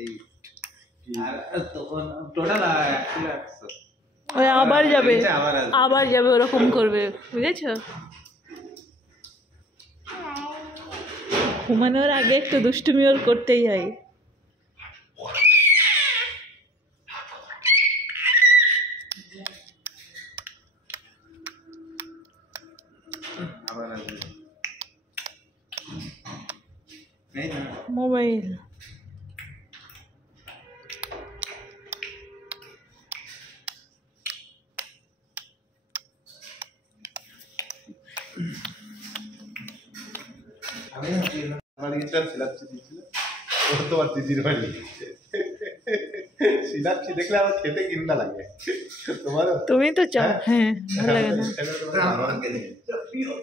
এই আর তখন টোটাল 100 ওই আবার যাবে ওরকম করবে, বুঝেছো? ঘুমানোর আগে একটু দুষ্টুমি ওর করতেই হয়। মোবাইল আমি সিলাপসি দিয়েছিল ও তোমার দিদির বাড়ি সিলাপসি দেখলে আমার খেতে কিন্না লাগে তোমারও। তুমি তো চাও। হ্যাঁ ভালো লাগে না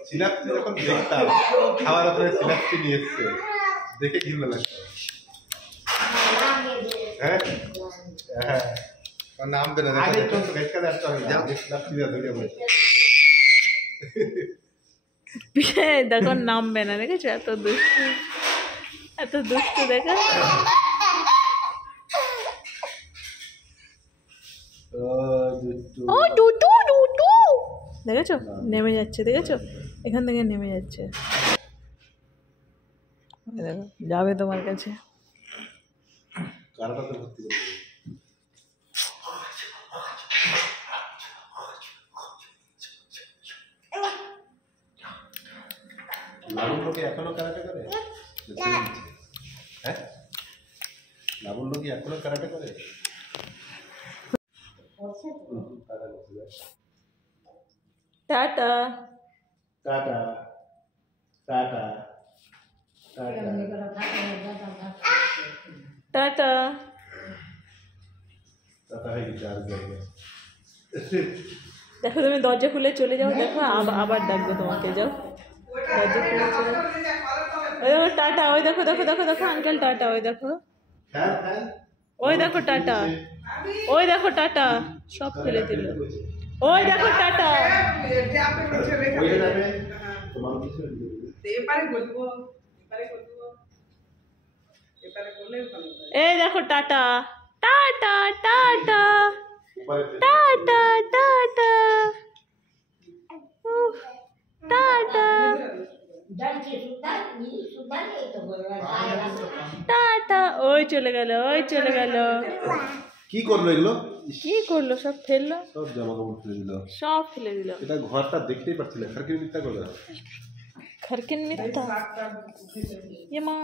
সিলাপসি যখন দেখতাম খাওয়ার উপরে সিলাপসি নিয়ে এসছে দেখে কিন্না লাগতো। হ্যাঁ হ্যাঁ নাম দেনা দেখো নামবে না, দেখেছো? এত দুষ্টু দেখো। দেখেছো নেমে যাচ্ছে, দেখেছো এখান থেকে নেমে যাচ্ছে। দেখো যাবে তোমার কাছে। লাবণ্য কি এখনো কারাটে করে? হ্যাঁ লাবণ্য কি এখনো কারাটে করে? Tata tata tata tata tata হয়ে গেছে আর জায়গায়। দেখো তুমি দরজা খুলে চলে যাও, দেখো আবার ডাকবো তোমাকে, যাও দরজা খুলে চলে যাও। ওই দেখো টাটা, ওই দেখো দেখো দেখো দেখো আঙ্কেল টাটা, ওই দেখো ওই দেখো টাটা, ওই দেখো টাটা, সব ফেলে দিল। ওই দেখো টাটা, এই দেখো tata tata tata tata tata tata tata. ওই চলে গেল, ওই চলে গেল। কি করলো এগুলো? কি করলো? সব ফেললো, সব জামা কাপড় ফেলে দিল, সব ফেলে দিল। এটা ঘরটা দেখতেই পাচ্ছি না, খারকির মিথ্যা করবে। খারকির মিথ্যা এ মা